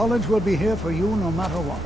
College will be here for you no matter what.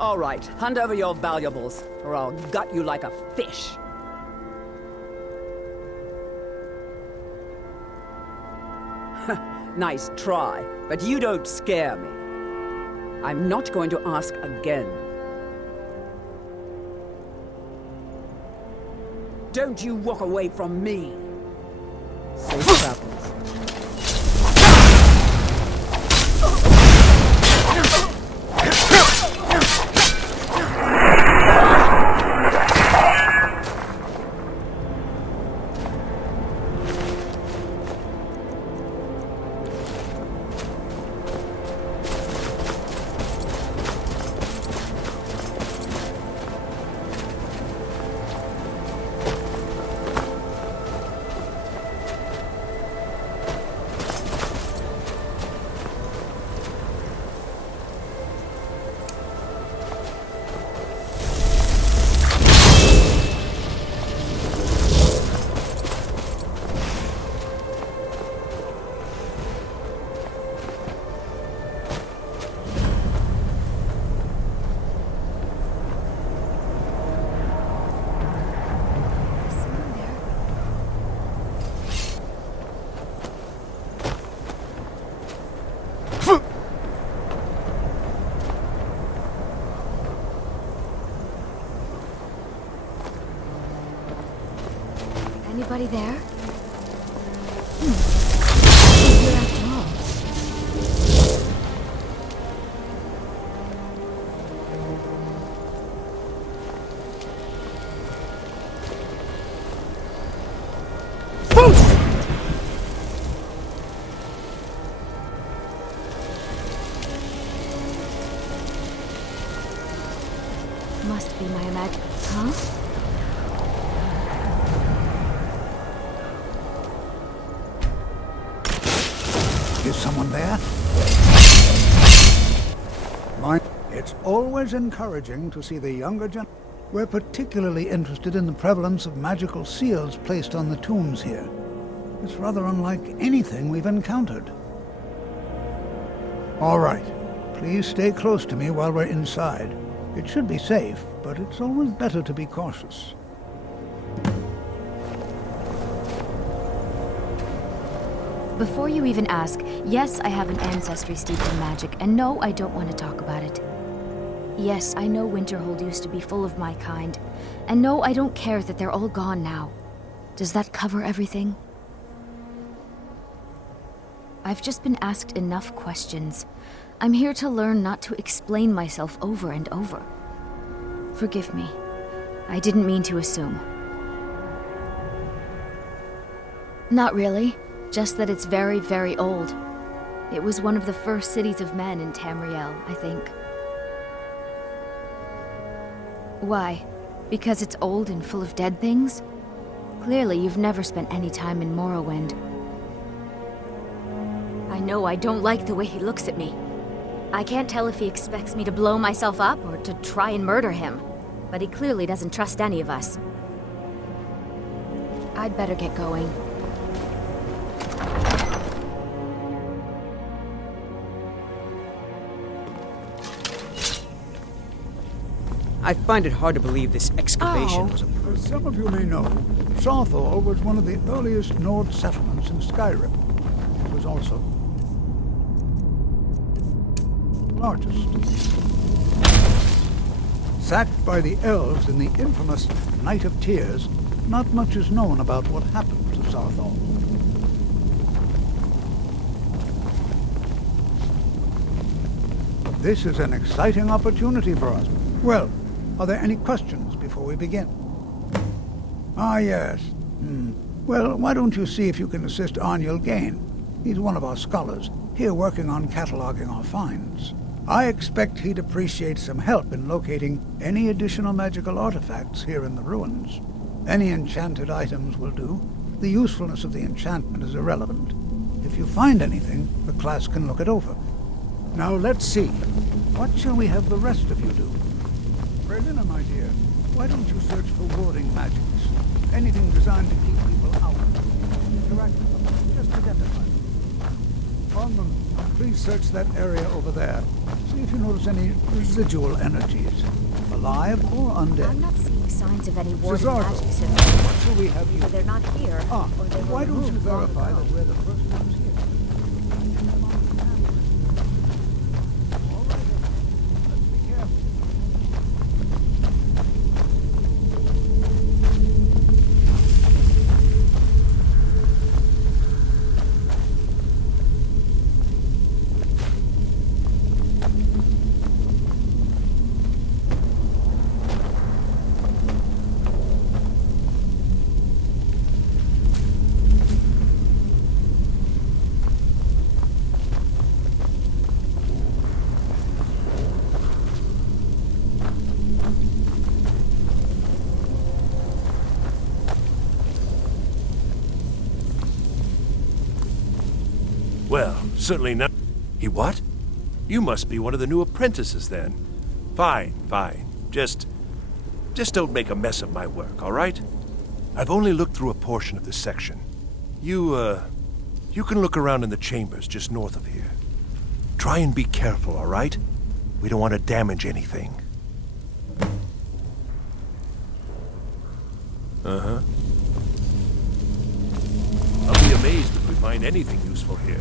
All right, hand over your valuables, or I'll gut you like a fish. Nice try, but you don't scare me. I'm not going to ask again. Don't you walk away from me. Safe travels. Anybody there? Here after all. Must be my imag... Huh? Is someone there? It's always encouraging to see the younger gen. We're particularly interested in the prevalence of magical seals placed on the tombs here. It's rather unlike anything we've encountered. All right. Please stay close to me while we're inside. It should be safe, but it's always better to be cautious. Before you even ask, yes, I have an ancestry steeped in magic, and no, I don't want to talk about it. Yes, I know Winterhold used to be full of my kind, and no, I don't care that they're all gone now. Does that cover everything? I've just been asked enough questions. I'm here to learn not to explain myself over and over. Forgive me. I didn't mean to assume. Not really. Just that it's very, very old. It was one of the first cities of men in Tamriel, I think. Why? Because it's old and full of dead things? Clearly, you've never spent any time in Morrowind. I know I don't like the way he looks at me. I can't tell if he expects me to blow myself up or to try and murder him, but he clearly doesn't trust any of us. I'd better get going. I find it hard to believe this excavation was a... As some of you may know, Winterhold was one of the earliest Nord settlements in Skyrim. It was also the largest. Sacked by the elves in the infamous Night of Tears, not much is known about what happened to Winterhold. This is an exciting opportunity for us. Well, are there any questions before we begin? Ah, yes. Well, why don't you see if you can assist Arniel Gain? He's one of our scholars, here working on cataloging our finds. I expect he'd appreciate some help in locating any additional magical artifacts here in the ruins. Any enchanted items will do. The usefulness of the enchantment is irrelevant. If you find anything, the class can look it over. Now let's see. What shall we have the rest of you do? Berlina, my dear, why don't you search for warding magics? Anything designed to keep people out. Interact with them, just identify them. Bondman, please search that area over there. See if you notice any residual energies. Alive or undead. I'm not seeing signs of any warding Cesardo, magics in what shall we have you? Either they're not here, or they were why don't you removed long verify ago. that we're the first ones here? All right, let's be careful. Well, certainly not. He what? You must be one of the new apprentices then. Fine, fine. Just don't make a mess of my work, all right? I've only looked through a portion of this section. You can look around in the chambers just north of here. Try and be careful, all right? We don't want to damage anything. Uh-huh. I'll be amazed if we find anything useful here.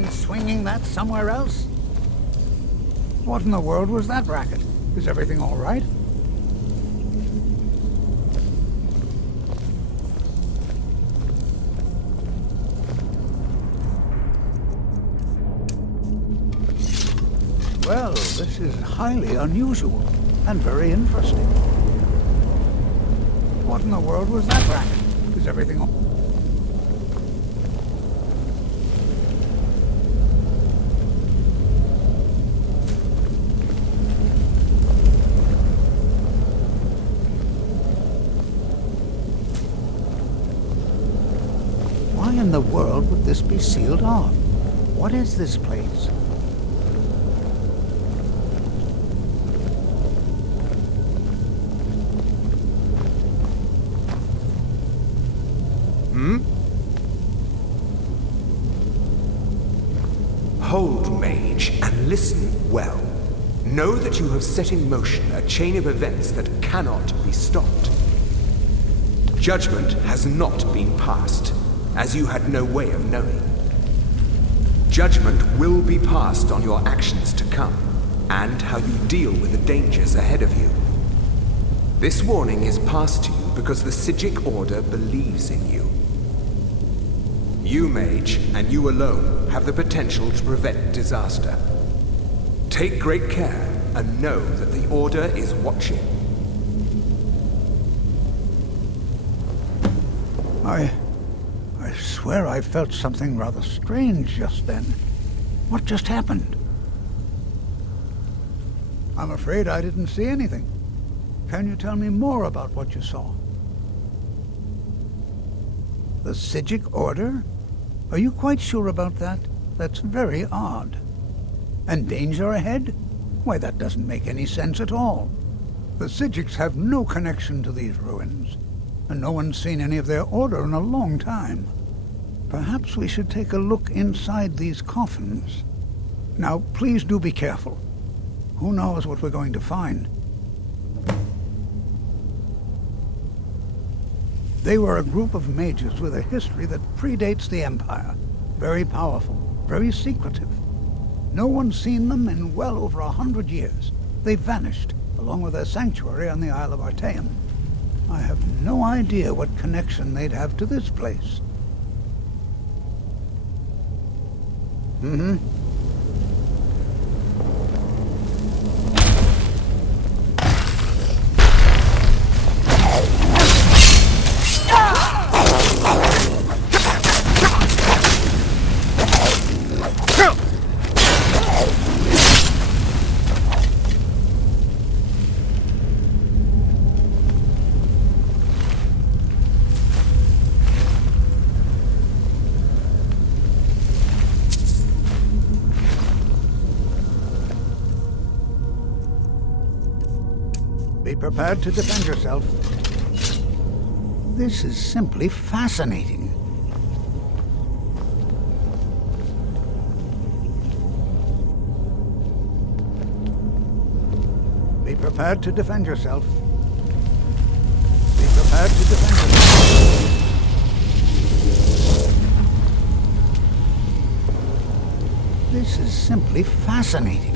mind swinging that somewhere else? What in the world was that racket? Is everything all right? Well, this is highly unusual and very interesting. What in the world was that racket? Is everything all... Why in the world would this be sealed off? What is this place? Hold, mage, and listen well. Know that you have set in motion a chain of events that cannot be stopped. Judgment has not been passed, as you had no way of knowing. Judgment will be passed on your actions to come, and how you deal with the dangers ahead of you. This warning is passed to you because the Psijic Order believes in you. You, mage, and you alone, have the potential to prevent disaster. Take great care, and know that the Order is watching. I swear I felt something rather strange just then. What just happened? I'm afraid I didn't see anything. Can you tell me more about what you saw? The Psijic Order? Are you quite sure about that? That's very odd. And danger ahead? Why, that doesn't make any sense at all. The Psijics have no connection to these ruins, and no one's seen any of their order in a long time. Perhaps we should take a look inside these coffins. Now, please do be careful. Who knows what we're going to find? They were a group of mages with a history that predates the Empire. Very powerful, very secretive. No one's seen them in well over 100 years. They vanished, along with their sanctuary on the Isle of Artaeum. I have no idea what connection they'd have to this place. Be prepared to defend yourself. This is simply fascinating. Be prepared to defend yourself. Be prepared to defend yourself. This is simply fascinating.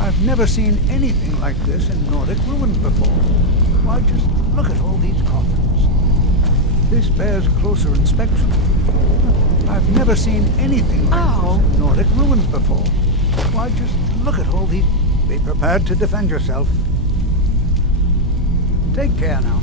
I've never seen anything like this in Nordic ruins before. Why, just look at all these coffins. This bears closer inspection. I've never seen anything like this in Nordic ruins before. Why, just look at all these... Be prepared to defend yourself. Take care now.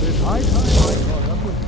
thought it high time I caught up with you.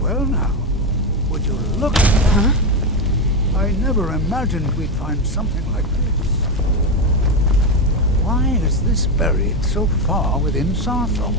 Well now, would you look at that? Huh? I never imagined we'd find something like this. Why is this buried so far within Sarthol?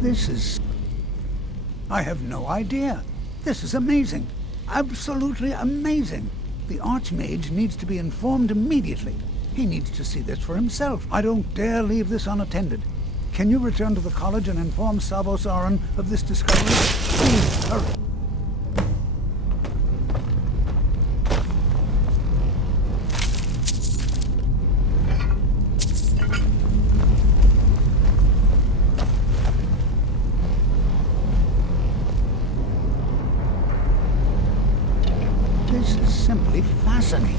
This is... I have no idea. This is amazing. Absolutely amazing. The Archmage needs to be informed immediately. He needs to see this for himself. I don't dare leave this unattended. Can you return to the college and inform Savos Aran of this discovery? Please, hurry. This is simply fascinating.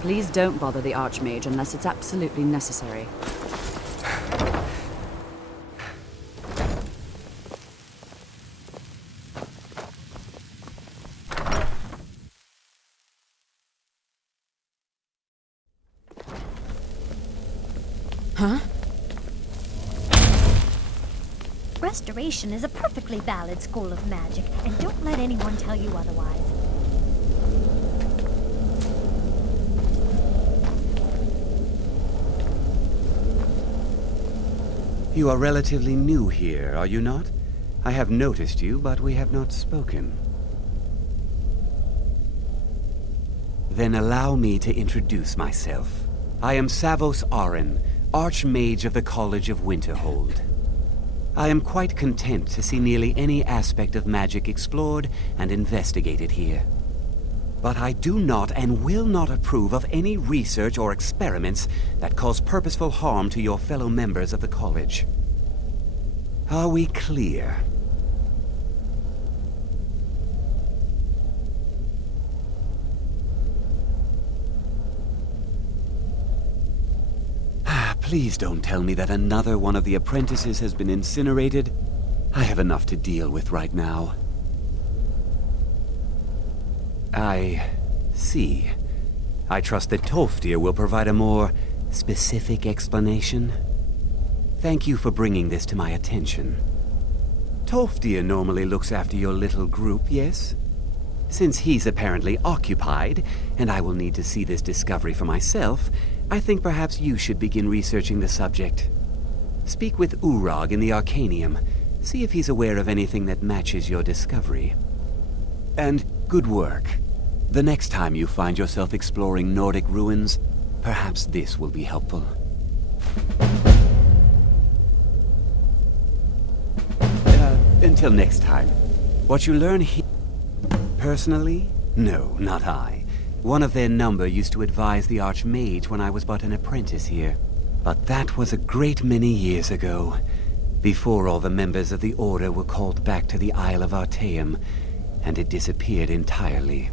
Please don't bother the Archmage unless it's absolutely necessary. Huh? Restoration is a perfectly valid school of magic, and don't let anyone tell you otherwise. You are relatively new here, are you not? I have noticed you, but we have not spoken. Then allow me to introduce myself. I am Savos Arin, Archmage of the College of Winterhold. I am quite content to see nearly any aspect of magic explored and investigated here. But I do not and will not approve of any research or experiments that cause purposeful harm to your fellow members of the college. Are we clear? Please don't tell me that another one of the apprentices has been incinerated. I have enough to deal with right now. I see. I trust that Tolfdir will provide a more specific explanation. Thank you for bringing this to my attention. Tolfdir normally looks after your little group, yes? Since he's apparently occupied, and I will need to see this discovery for myself, I think perhaps you should begin researching the subject. Speak with Urag in the Arcanium. See if he's aware of anything that matches your discovery. And good work. The next time you find yourself exploring Nordic ruins, perhaps this will be helpful. Until next time. What you learn here... Personally? No, not I. One of their number used to advise the Archmage when I was but an apprentice here. But that was a great many years ago, before all the members of the Order were called back to the Isle of Artaeum, and it disappeared entirely.